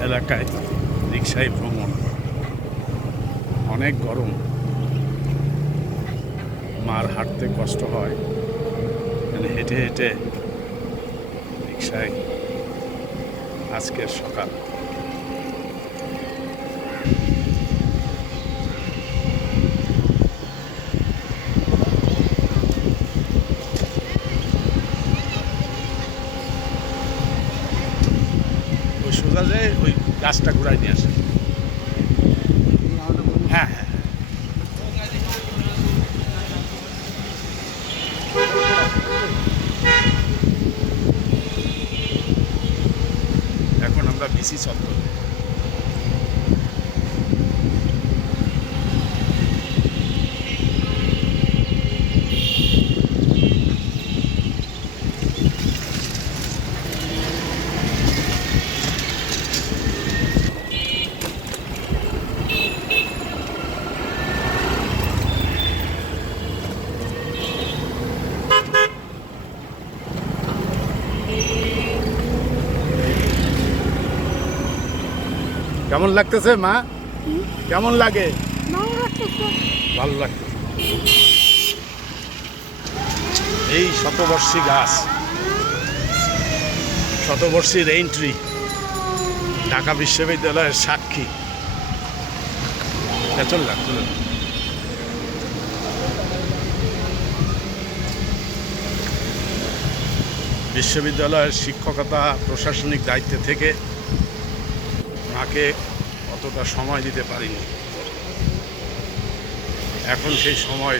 এলাকায় রিক্সায় ভ্রমণ। অনেক গরম। মার হাঁটতে কষ্ট হয়। মানে হেঁটে হেঁটে রিক্সায় আজকের সকাল। সোজা যে ওই গাছটা ঘুরাই নিয়ে আসে। হ্যাঁ হ্যাঁ। এখন আমরা বিসি চত্বর। কেমন লাগতেছে মা? কেমন লাগে? ভালো লাগতেছে। এই শতবর্ষী গাছ শতবর্ষীর এন্ট্রি ঢাকা বিশ্ববিদ্যালয়ের সাক্ষী। এটা চল চলে বিশ্ববিদ্যালয়ের শিক্ষকতা প্রশাসনিক দায়িত্বে থেকে মাকে অতটা সময় দিতে পারিনি। এখন সেই সময়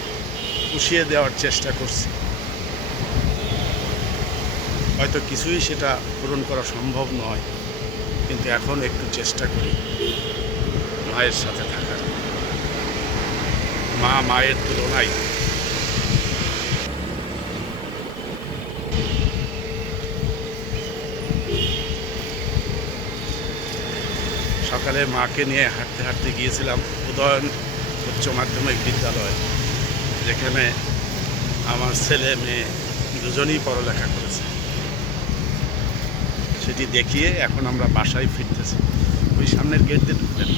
পুষিয়ে দেওয়ার চেষ্টা করছি। হয়তো কিছুই সেটা পূরণ করা সম্ভব নয়, কিন্তু এখন একটু চেষ্টা করি মায়ের সাথে থাকার। মা, মায়ের তুলনায় সকালে মাকে নিয়ে হাঁটতে হাঁটতে গিয়েছিলাম উদয়ন উচ্চ মাধ্যমিক বিদ্যালয়, যেখানে আমার ছেলে মেয়ে দুজনেই পড়ালেখা করেছে। সেটি দেখিয়ে এখন আমরা বাসায় ফিরতেছি। ওই সামনের গেট দিয়ে ঢুকবেন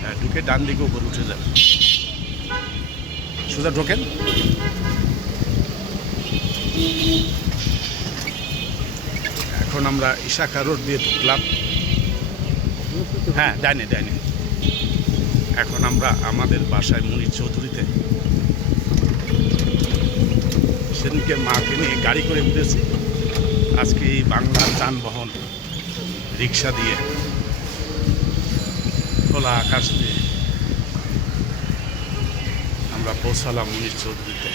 হ্যাঁ ঢুকে ডান দিকে উপর উঠে যাবেন সোজা ঢোকেন। এখন আমরা ইশাকা রোড দিয়ে ঢুকলাম। হ্যাঁ ডাইনে ডাইনে। এখন আমরা আমাদের বাসায় মুনির চৌধুরীতে। সেদিনকে মাকে নিয়ে গাড়ি করে উঠেছি। আজকে এই বাংলার যানবাহন রিক্সা দিয়ে, খোলা আকাশ দিয়ে আমরা পৌঁছালাম মুনির চৌধুরীতে।